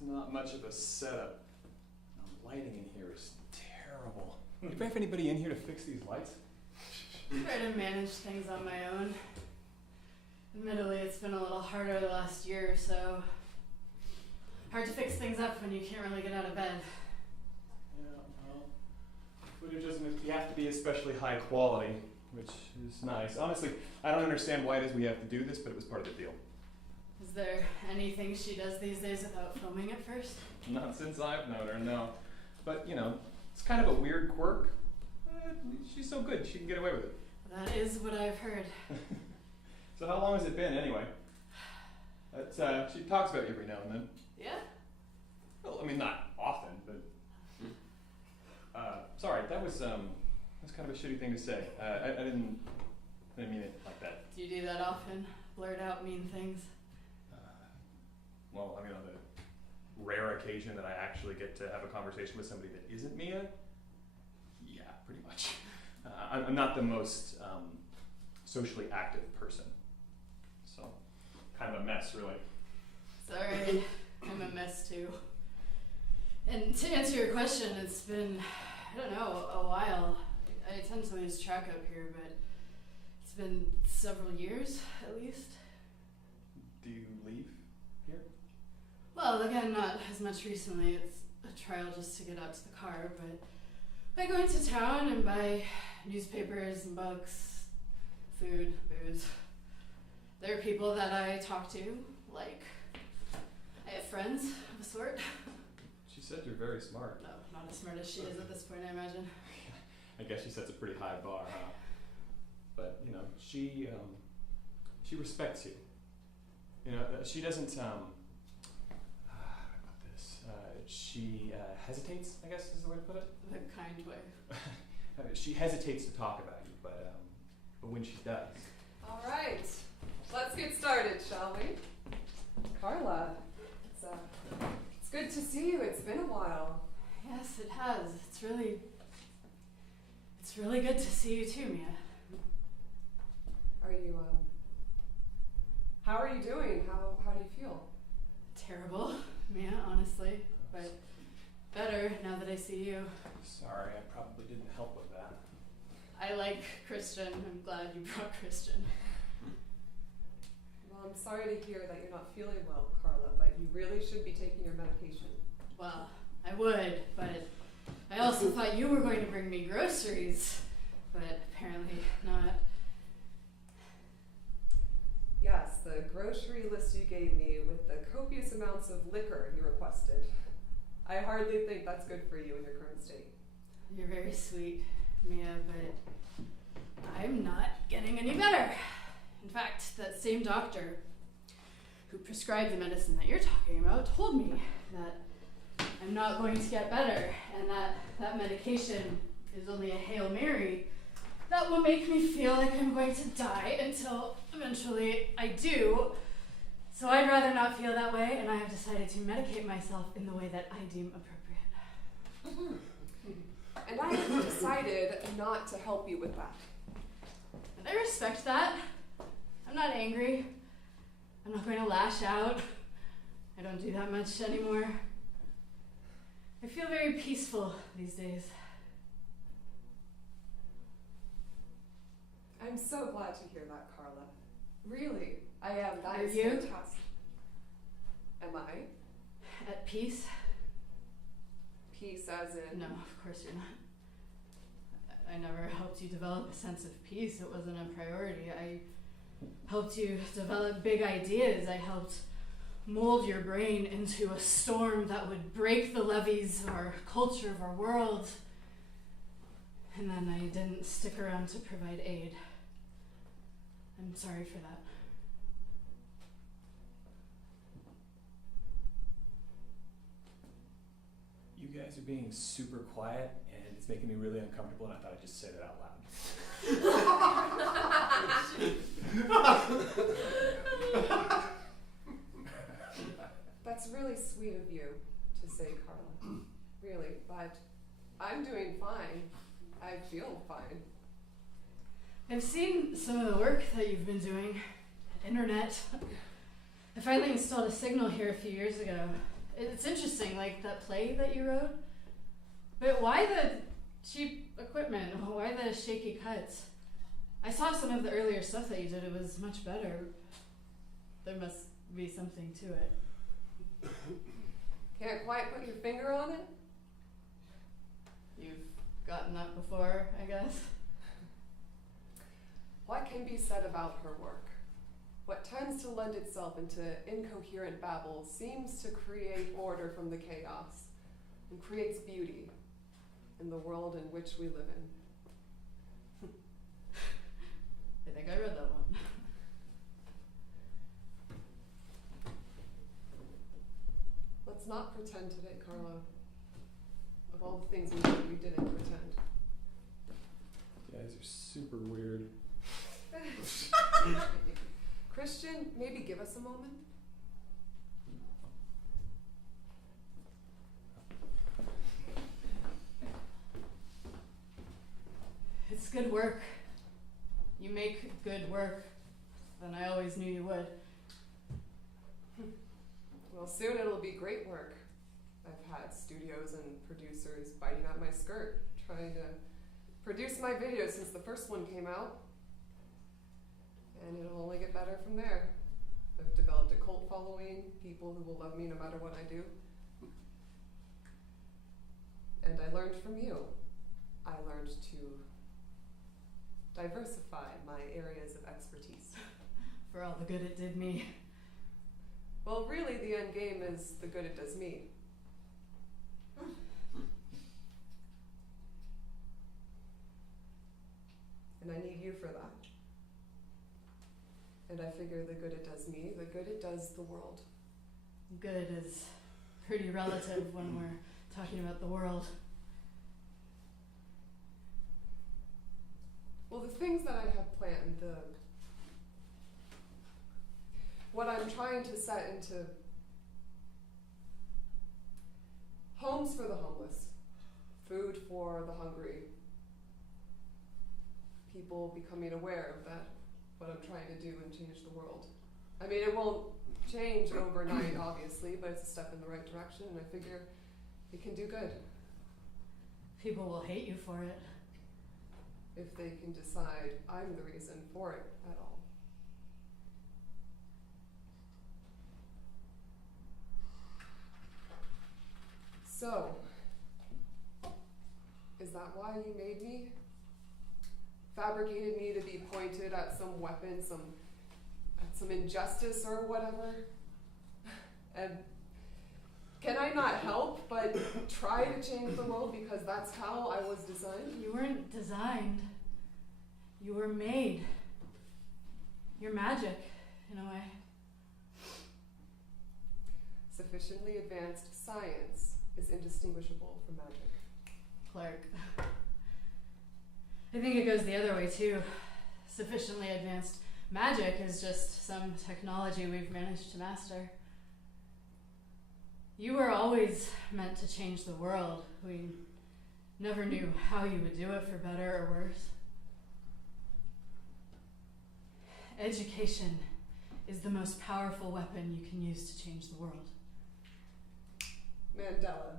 It's not much of a setup. The lighting in here is terrible. Do you have anybody in here to fix these lights? Try to manage things on my own. Admittedly, it's been a little harder the last year or so. Hard to fix things up when you can't really get out of bed. Yeah, well, footage doesn't have to be especially high quality, which is nice. Honestly, I don't understand why it is we have to do this, but it was part of the deal. Is there anything she does these days without filming it first? Not since I've known her, no. But, you know, it's kind of a weird quirk. She's so good, she can get away with it. That is what I've heard. So how long has it been, anyway? She talks about you every now and then. Yeah? Well, I mean, not often, but... sorry, that was kind of a shitty thing to say. I didn't mean it like that. Do you do that often? Blurt out mean things? Well, I mean, on the rare occasion that I actually get to have a conversation with somebody that isn't Mia, yeah, pretty much. I'm not the most socially active person, so kind of a mess, really. Sorry, I'm a mess too. And to answer your question, it's been, I don't know, a while. I tend to lose track up here, but it's been several years at least. Do you leave here? Well, again, not as much recently. It's a trial just to get out to the car, but I go into town and buy newspapers and books, food, booze. There are people that I talk to, like I have friends of a sort. She said you're very smart. No, not as smart as she is at this point, I imagine. I guess she sets a pretty high bar, huh? But, you know, she respects you. You know, she doesn't, how about this? She hesitates, I guess is the way to put it. The kind way. She hesitates to talk about you, but when she does. All right, let's get started, shall we? Carla, it's good to see you. It's been a while. Yes, it has. It's really good to see you too, Mia. Are you, how are you doing? How do you feel? Terrible, Mia, honestly, but better now that I see you. Sorry, I probably didn't help with that. I like Christian. I'm glad you brought Christian. Well, I'm sorry to hear that you're not feeling well, Carla, but you really should be taking your medication. Well, I would, but I also thought you were going to bring me groceries, but apparently not. Yes, the grocery list you gave me with the copious amounts of liquor you requested. I hardly think that's good for you in your current state. You're very sweet, Mia, but I'm not getting any better. In fact, that same doctor who prescribed the medicine that you're talking about told me that I'm not going to get better and that medication is only a Hail Mary that will make me feel like I'm going to die until eventually I do. So I'd rather not feel that way, and I have decided to medicate myself in the way that I deem appropriate. And I have decided not to help you with that. And I respect that. I'm not angry. I'm not going to lash out. I don't do that much anymore. I feel very peaceful these days. I'm so glad to hear that, Carla. Really, I am. That Are is you? fantastic. Am I? At peace? Peace as in... No, of course you're not. I never helped you develop a sense of peace. It wasn't a priority. I helped you develop big ideas. I helped mold your brain into a storm that would break the levees of our culture, of our world. And then I didn't stick around to provide aid. I'm sorry for that. You guys are being super quiet, and it's making me really uncomfortable, and I thought I'd just say that out loud. That's really sweet of you to say, Carla. Really, but I'm doing fine. I feel fine. I've seen some of the work that you've been doing. Internet. I finally installed a signal here a few years ago. It's interesting, like that play that you wrote. But why the cheap equipment? Why the shaky cuts? I saw some of the earlier stuff that you did. It was much better. There must be something to it. Can't quite put your finger on it? You've gotten that before, I guess. What can be said about her work? What tends to lend itself into incoherent babble seems to create order from the chaos and creates beauty in the world in which we live in. I think I read that one. Let's not pretend today, Carla. Of all the things we did, we didn't pretend. You guys are super weird. Christian, maybe give us a moment? It's good work. You make good work, and I always knew you would. Well, soon it'll be great work. I've had studios and producers biting at my skirt, trying to produce my videos since the first one came out. And it'll only get better from there. I've developed a cult following, people who will love me no matter what I do. And I learned from you. I learned to diversify my areas of expertise. For all the good it did me. Well, really, the end game is the good it does me. And I need you for that. And I figure the good it does me, the good it does the world. Good is pretty relative when we're talking about the world. Well, the things that I have planned, what I'm trying to set into homes for the homeless, food for the hungry, people becoming aware of that, what I'm trying to do and change the world. I mean, it won't change overnight, obviously, but it's a step in the right direction, and I figure it can do good. People will hate you for it. If they can decide I'm the reason for it at all. So, is that why you made me? Fabricated me to be pointed at some weapon, at some injustice or whatever? And can I not help but try to change the world because that's how I was designed? You weren't designed. You were made. You're magic, in a way. Sufficiently advanced science is indistinguishable from magic. Clark. I think it goes the other way, too. Sufficiently advanced magic is just some technology we've managed to master. You were always meant to change the world. We never knew how you would do it, for better or worse. Education is the most powerful weapon you can use to change the world. Mandela.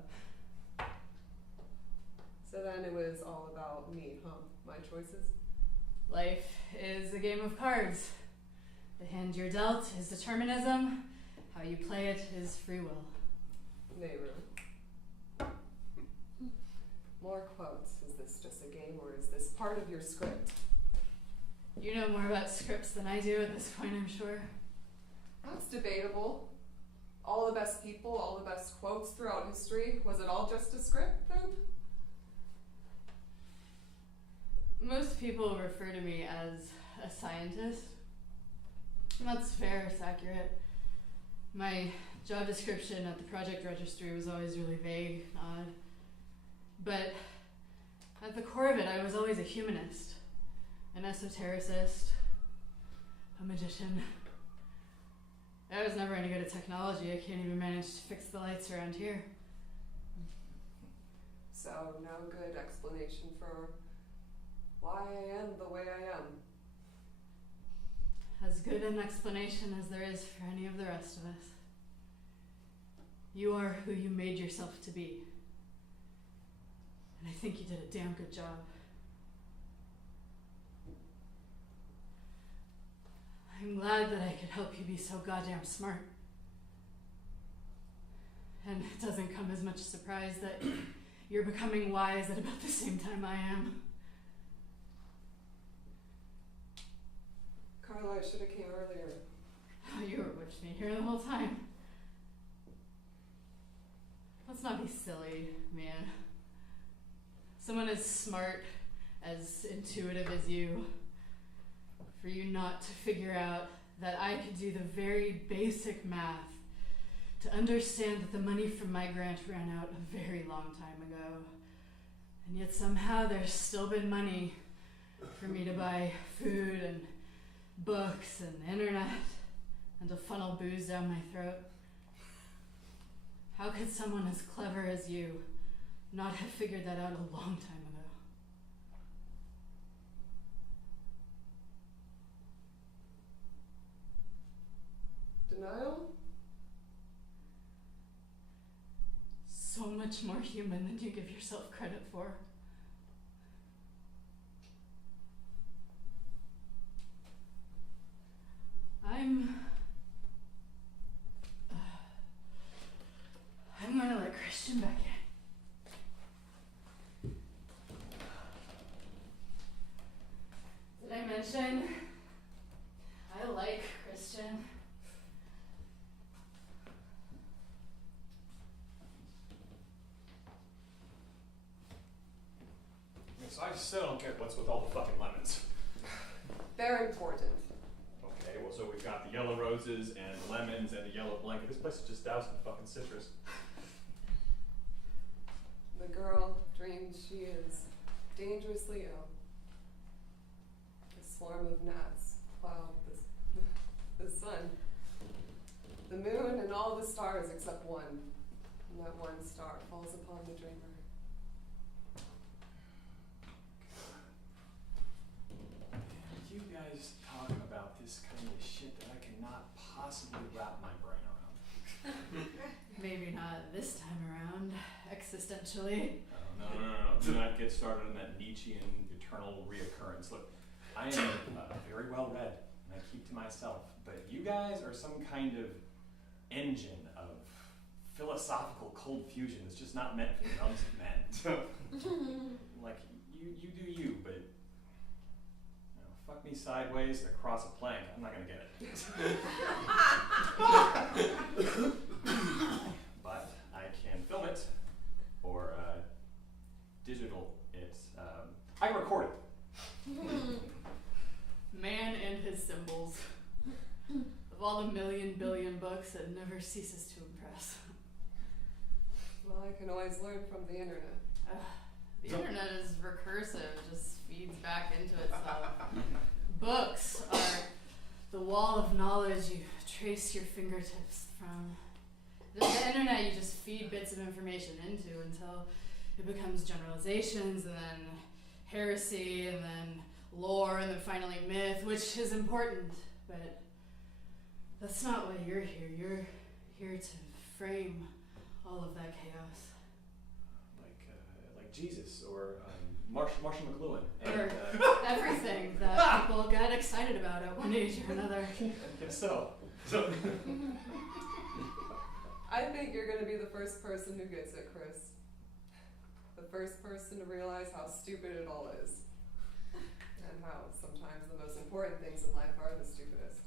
So then it was all about me, huh? My choices? Life is a game of cards. The hand you're dealt is determinism. How you play it is free will. Nehru. More quotes. Is this just a game or is this part of your script? You know more about scripts than I do at this point, I'm sure. That's debatable. All the best people, all the best quotes throughout history. Was it all just a script then? Most people refer to me as a scientist. And that's fair, it's accurate. My job description at the project registry was always really vague and odd. But at the core of it, I was always a humanist, an esotericist, a magician. I was never any good at technology. I can't even manage to fix the lights around here. So, no good explanation for why I am the way I am. As good an explanation as there is for any of the rest of us. You are who you made yourself to be. And I think you did a damn good job. I'm glad that I could help you be so goddamn smart. And it doesn't come as much surprise that you're becoming wise at about the same time I am. Carla, I should have came earlier. Oh, you were with me here the whole time. Let's not be silly, man. Someone as smart, as intuitive as you, for you not to figure out that I could do the very basic math to understand that the money from my grant ran out a very long time ago. And yet somehow there's still been money for me to buy food and books and internet and to funnel booze down my throat. How could someone as clever as you not have figured that out a long time ago? Denial? So much more human than you give yourself credit for. I'm gonna let Christian back in. Did I mention I like Christian? So I still don't get what's with all the fucking lemons. They're important. Okay, well, so we've got the yellow roses and the lemons and the yellow blanket. This place is just doused in fucking citrus. The girl dreams she is dangerously ill. A swarm of gnats cloud the sun, the moon, and all the stars except one. And that one star falls upon the dreamer. You guys talk about this kind of shit that I cannot possibly wrap my brain around. Maybe not this time around, existentially. No. Do not get started on that Nietzschean eternal reoccurrence. Look, I am very well read, and I keep to myself, but you guys are some kind of engine of philosophical cold fusion that's just not meant for the realms of men. Like, you do you, but fuck me sideways and across a plank, I'm not gonna get it. But I can film it or digital it. I can record it. Man and his symbols. Of all the million billion books, it never ceases to impress. Well, I can always learn from the internet. The internet is recursive, just feeds back into itself. Books are the wall of knowledge you trace your fingertips from. The internet you just feed bits of information into until it becomes generalizations and then heresy and then lore and then finally myth, which is important, but that's not why you're here. You're here to frame all of that chaos. Like Jesus or Marshall McLuhan. Or everything that people get excited about at one age or another. I guess so. I think you're going to be the first person who gets it, Chris. The first person to realize how stupid it all is. And how sometimes the most important things in life are the stupidest.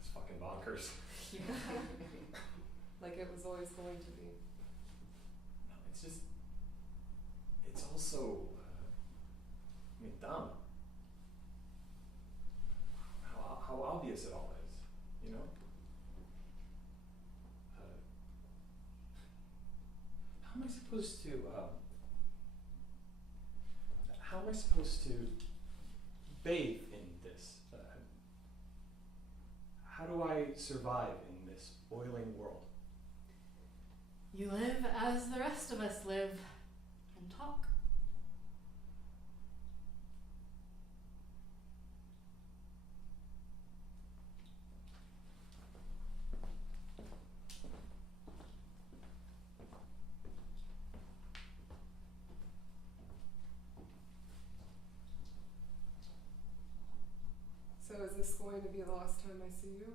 It's fucking bonkers. Like it was always going to be. No, it's also, dumb. How obvious it all is, you know? How am I supposed to bathe in this? How do I survive in this boiling world? You live as the rest of us live and talk. be the last time I see you?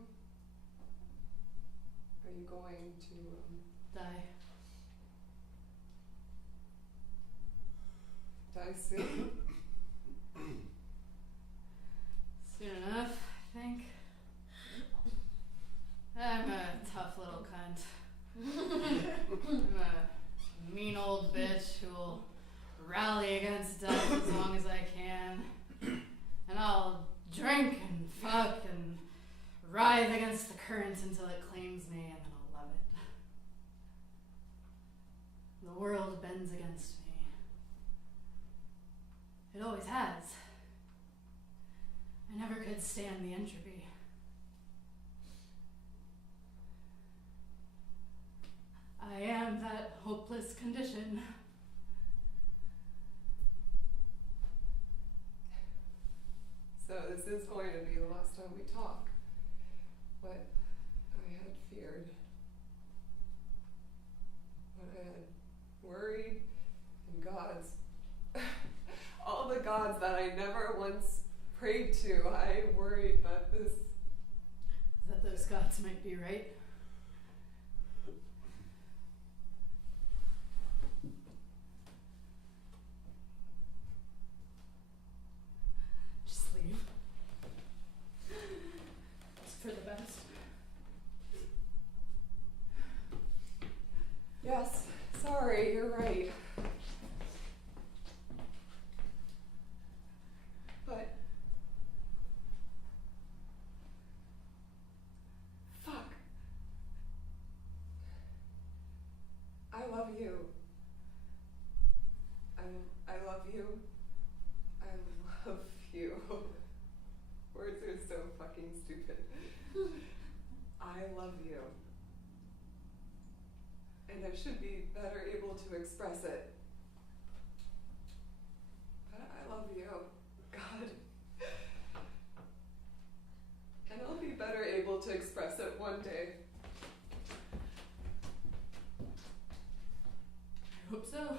Are you going to Die. die soon? Soon enough, I think. I'm a tough little cunt. I'm a mean old bitch who'll rally against death as long as I can. And I'll drink and fuck and writhe against the current until it claims me, and then I'll love it. The world bends against me. It always has. I never could stand the entropy. I am that hopeless condition. So this is going to be the last time we talk. What I had feared, what I had worried, and gods, all the gods that I never once prayed to, I worried that this... That those gods might be right. Just leave. It's for the best. Yes, sorry, you're right. But... fuck. I love you. I love you. I love you. Words are so fucking stupid. I love you. And I should be better able to express it. But I love you. God. And I'll be better able to express it one day. I hope so.